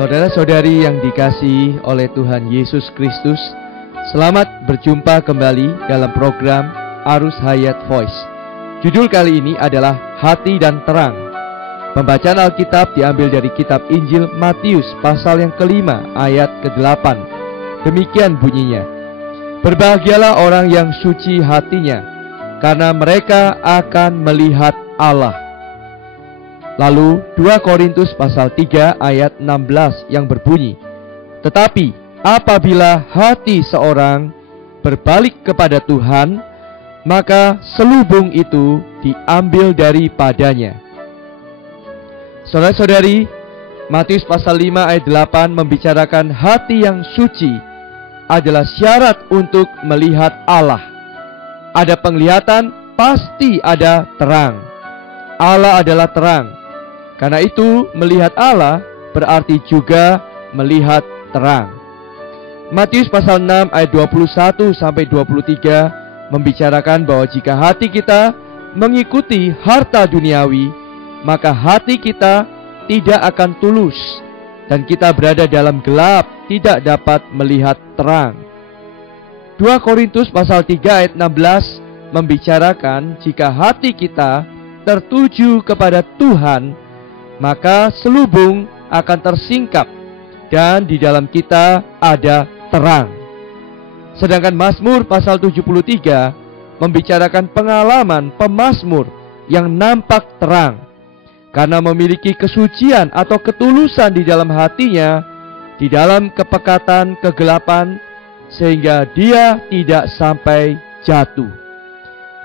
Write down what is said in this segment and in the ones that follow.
Saudara-saudari yang dikasihi oleh Tuhan Yesus Kristus, selamat berjumpa kembali dalam program Arus Hayat Voice. Judul kali ini adalah Hati dan Terang. Pembacaan Alkitab diambil dari kitab Injil Matius pasal yang kelima ayat ke-8. Demikian bunyinya: Berbahagialah orang yang suci hatinya, karena mereka akan melihat Allah. Lalu 2 Korintus pasal 3 ayat 16 yang berbunyi, Tetapi apabila hati seorang berbalik kepada Tuhan, maka selubung itu diambil daripadanya. Saudara-saudari, Matius pasal 5 ayat 8 membicarakan hati yang suci adalah syarat untuk melihat Allah. Ada penglihatan, pasti ada terang. Allah adalah terang. Karena itu, melihat Allah berarti juga melihat terang. Matius pasal 6 ayat 21 sampai 23 membicarakan bahwa jika hati kita mengikuti harta duniawi, maka hati kita tidak akan tulus dan kita berada dalam gelap, tidak dapat melihat terang. 2 Korintus pasal 3 ayat 16 membicarakan jika hati kita tertuju kepada Tuhan, maka selubung akan tersingkap dan di dalam kita ada terang. Sedangkan Mazmur pasal 73 membicarakan pengalaman pemazmur yang nampak terang karena memiliki kesucian atau ketulusan di dalam hatinya, di dalam kepekatan kegelapan, sehingga dia tidak sampai jatuh.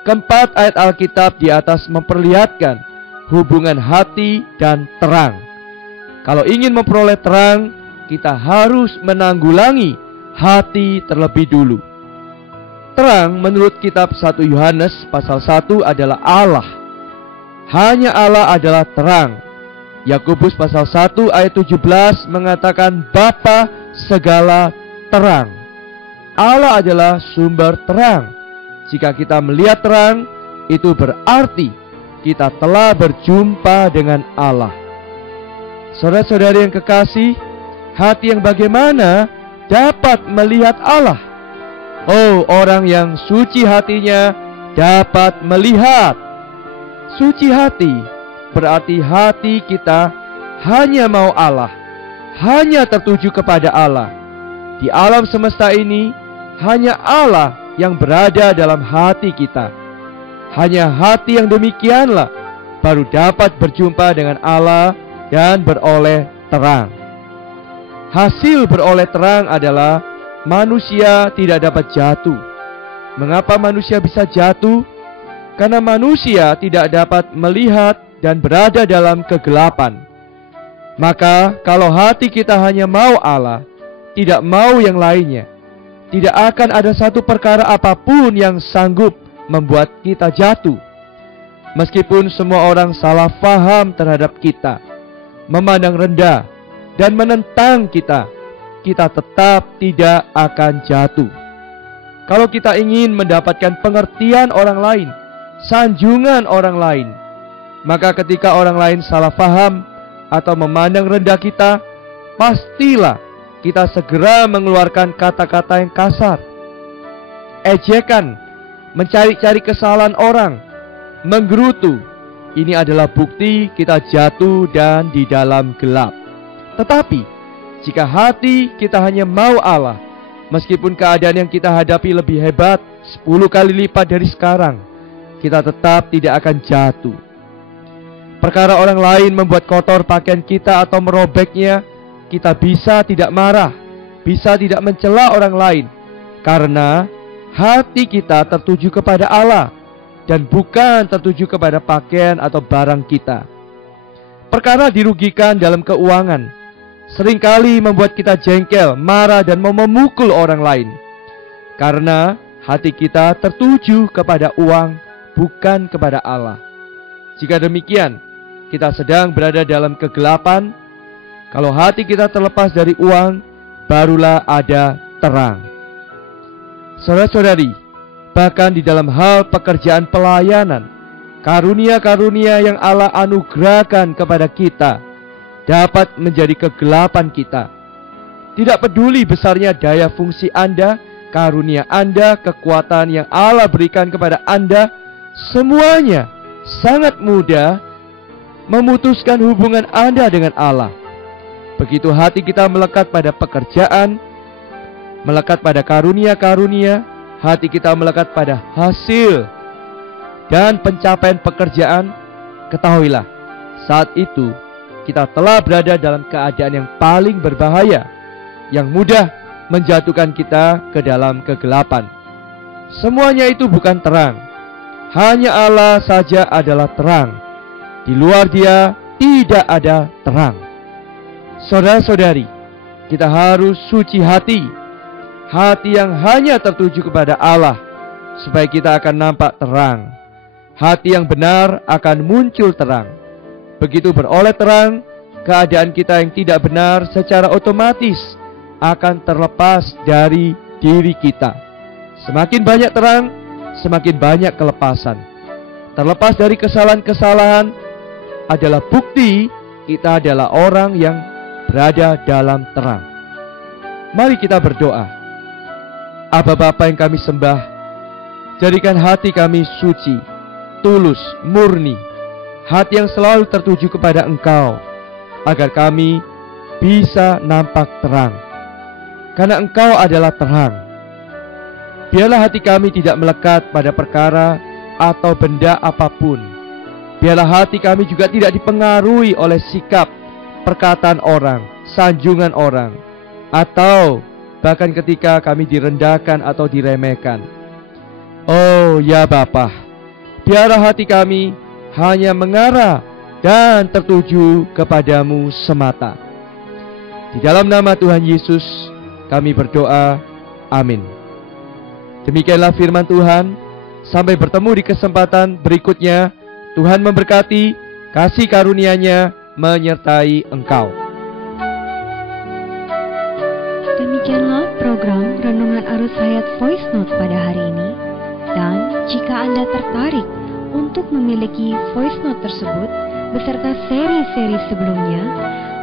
Keempat ayat Alkitab di atas memperlihatkan hubungan hati dan terang. Kalau ingin memperoleh terang, kita harus menanggulangi hati terlebih dulu. Terang menurut kitab 1 Yohanes pasal 1 adalah Allah. Hanya Allah adalah terang. Yakobus pasal 1 ayat 17 mengatakan Bapa segala terang. Allah adalah sumber terang. Jika kita melihat terang, itu berarti kita telah berjumpa dengan Allah. Saudara-saudari yang kekasih, hati yang bagaimana dapat melihat Allah? Oh, orang yang suci hatinya dapat melihat. Suci hati berarti hati kita hanya mau Allah, hanya tertuju kepada Allah. Di alam semesta ini, hanya Allah yang berada dalam hati kita. Hanya hati yang demikianlah baru dapat berjumpa dengan Allah dan beroleh terang. Hasil beroleh terang adalah manusia tidak dapat jatuh. Mengapa manusia bisa jatuh? Karena manusia tidak dapat melihat dan berada dalam kegelapan. Maka kalau hati kita hanya mau Allah, tidak mau yang lainnya, tidak akan ada satu perkara apapun yang sanggup membuat kita jatuh. Meskipun semua orang salah faham terhadap kita, memandang rendah dan menentang kita, kita tetap tidak akan jatuh. Kalau kita ingin mendapatkan pengertian orang lain, sanjungan orang lain, maka ketika orang lain salah faham atau memandang rendah kita, pastilah kita segera mengeluarkan kata-kata yang kasar, ejekan, mencari-cari kesalahan orang, menggerutu. Ini adalah bukti kita jatuh dan di dalam gelap. Tetapi jika hati kita hanya mau Allah, meskipun keadaan yang kita hadapi lebih hebat 10 kali lipat dari sekarang, kita tetap tidak akan jatuh. Perkara orang lain membuat kotor pakaian kita atau merobeknya, kita bisa tidak marah, bisa tidak mencela orang lain, karena hati kita tertuju kepada Allah dan bukan tertuju kepada pakaian atau barang kita. Perkara dirugikan dalam keuangan seringkali membuat kita jengkel, marah dan mau memukul orang lain, karena hati kita tertuju kepada uang, bukan kepada Allah. Jika demikian, kita sedang berada dalam kegelapan. Kalau hati kita terlepas dari uang, barulah ada terang. Saudara-saudari, bahkan di dalam hal pekerjaan pelayanan, karunia-karunia yang Allah anugerahkan kepada kita, dapat menjadi kegelapan kita. Tidak peduli besarnya daya fungsi Anda, karunia Anda, kekuatan yang Allah berikan kepada Anda, semuanya sangat mudah memutuskan hubungan Anda dengan Allah. Begitu hati kita melekat pada pekerjaan, melekat pada karunia-karunia, hati kita melekat pada hasil dan pencapaian pekerjaan, ketahuilah, saat itu kita telah berada dalam keadaan yang paling berbahaya, yang mudah menjatuhkan kita ke dalam kegelapan. Semuanya itu bukan terang. Hanya Allah saja adalah terang. Di luar Dia tidak ada terang. Saudara-saudari, kita harus suci hati, hati yang hanya tertuju kepada Allah, supaya kita akan nampak terang. Hati yang benar akan muncul terang. Begitu beroleh terang, keadaan kita yang tidak benar secara otomatis akan terlepas dari diri kita. Semakin banyak terang, semakin banyak kelepasan. Terlepas dari kesalahan-kesalahan adalah bukti kita adalah orang yang berada dalam terang. Mari kita berdoa. Aba Bapa yang kami sembah, jadikan hati kami suci, tulus, murni, hati yang selalu tertuju kepada Engkau, agar kami bisa nampak terang. Karena Engkau adalah terang. Biarlah hati kami tidak melekat pada perkara atau benda apapun. Biarlah hati kami juga tidak dipengaruhi oleh sikap, perkataan orang, sanjungan orang, atau bahkan ketika kami direndahkan atau diremehkan. Oh ya Bapa, biarlah hati kami hanya mengarah dan tertuju kepadamu semata. Di dalam nama Tuhan Yesus kami berdoa, amin. Demikianlah firman Tuhan. Sampai bertemu di kesempatan berikutnya. Tuhan memberkati, kasih karunia-Nya menyertai engkau. Demikianlah program Renungan Arus Hayat Voice Note pada hari ini. Dan jika Anda tertarik untuk memiliki voice note tersebut beserta seri-seri sebelumnya,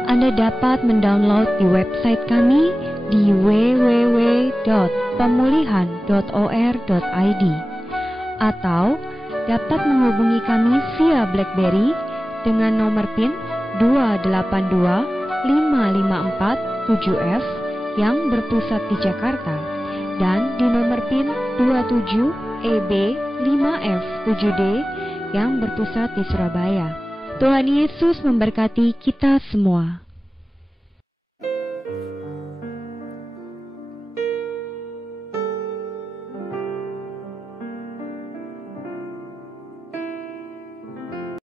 Anda dapat mendownload di website kami di www.pemulihan.or.id atau dapat menghubungi kami via BlackBerry dengan nomor PIN 282554-7F yang berpusat di Jakarta dan di nomor PIN 27EB5F7D yang berpusat di Surabaya. Tuhan Yesus memberkati kita semua.